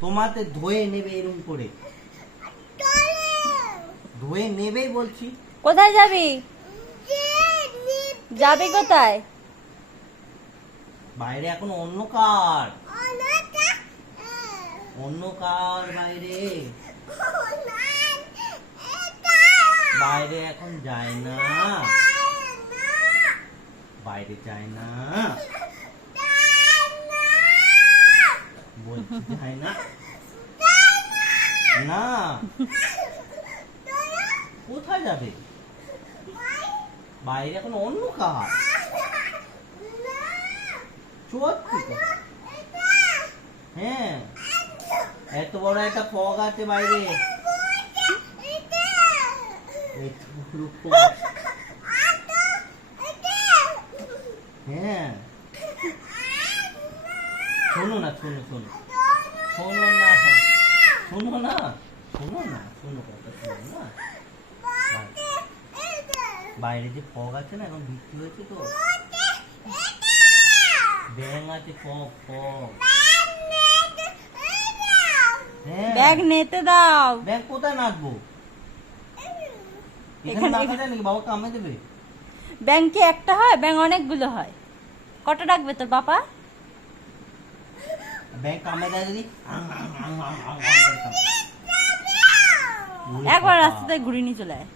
তোমাতে ধুয়ে নেবে এরকম করে, ধুয়ে নেবেই বলছি। কোথায় যাবি? যাবি কোথায়? বাইরে এখন অন্ধকার, অন্ধকার বাইরে, বাইরে এখন যায় না, বাইরে যায় না বলছি, যায় না না। কোথায় যাবে? বাইরে এখন অন্ধকার, সত্যি তো। হ্যাঁ, এত বড় একটা ফগ আছে বাইরে, এত বড় fog। হ্যাঁ, শোনো না, শোনো শোনো, শোনো না, শোনো না, শোনো না, শোনো কথা, শোনো না। বাইরে যে ফগ আছে না, এখন বৃষ্টি হয়েছে তো, ব্যাঙ আছে, ফগ ফগ। হ্যাঁ, ব্যাগ নিতে দাও। ব্যাঙ কোথায় নাচবো? এখানে নাচা যায় নাকি? বাবা কামড়ে দেবে। ব্যাঙ কি একটা হয়? ব্যাঙ অনেকগুলো হয়। কটা রাখবে তোর বাবা? ব্যাঙ কামড়ে দেয় যদি, একবার রাস্তাতে ঘুরে নিয়ে চলে আয়।